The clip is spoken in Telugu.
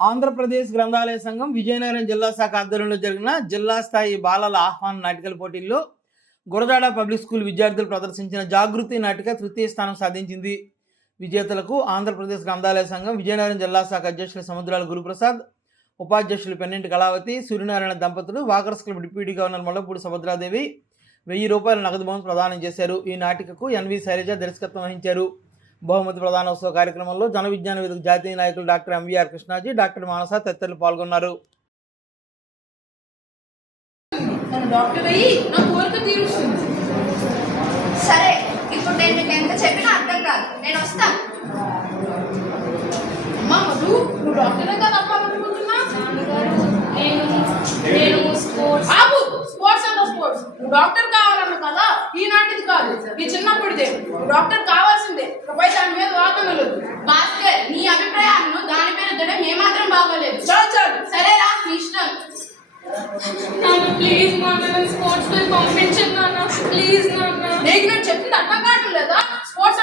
ఆంధ్రప్రదేశ్ గ్రంథాలయ సంఘం విజయనగరం జిల్లా శాఖ ఆధ్వర్యంలో జరిగిన జిల్లా స్థాయి బాలల ఆహ్వాన నాటికల పోటీల్లో గురజాడ పబ్లిక్ స్కూల్ విద్యార్థులు ప్రదర్శించిన జాగృతి నాటిక తృతీయ స్థానం సాధించింది. విజేతలకు ఆంధ్రప్రదేశ్ గ్రంథాలయ సంఘం విజయనగరం జిల్లా శాఖ అధ్యక్షులు సముద్రాల గురుప్రసాద్ ఉపాధ్యక్షులు పెన్నెంటి కళావతి సూర్యనారాయణ దంపతులు walkers club deputy governor Mollapudi Subhadradevi వెయ్యి రూపాయల నగదు బహుమతి ప్రదానం చేశారు. ఈ నాటికకు ఎన్వి శైలజ దర్శకత్వం వహించారు. బహుమతి ప్రదానోత్సవ కార్యక్రమంలో జన విజ్ఞాన వేదిక జాతీయ నాయకులు doctor MVR Krishnaji doctor Manasa తదితరులు పాల్గొన్నారు. తను డాక్టర్ అయ్యి నా కోరిక తీరుస్తుంది. సరే ఇప్పుడు నేను మీకు ఎంత చెప్పినా అర్థం కాదు. నేను వస్తా. అమ్మా మధు నువ్వు డాక్టరే కదా అవ్వాలనుకుంటున్నా నేను నేను స్పోర్ట్స్. ఆపు స్పోర్ట్స్ అండ్ స్పోర్ట్స్. నువ్వు డాక్టర్ కావాలన్న కదా ఈనాటిది కాదు. నీ చిన్నప్పుడుదే. నువ్వు డాక్టర్ ఇకపై దాని మీద వాదనలు భాస్కర్ నీ అభిప్రాయాలను దానిపైన రుద్దడం ఏమాత్రం బాగోలేదు. చాలు చాలు. సరేరా నీ ఇష్టం. నాన్న ప్లీజ్ నాన్న నన్ను స్పోర్ట్స్కి పంపించండి నాన్న. ప్లీజ్ నాన్న. నీకు నేను చెప్పింది అర్థం కావటం లేదా? స్పోర్ట్స్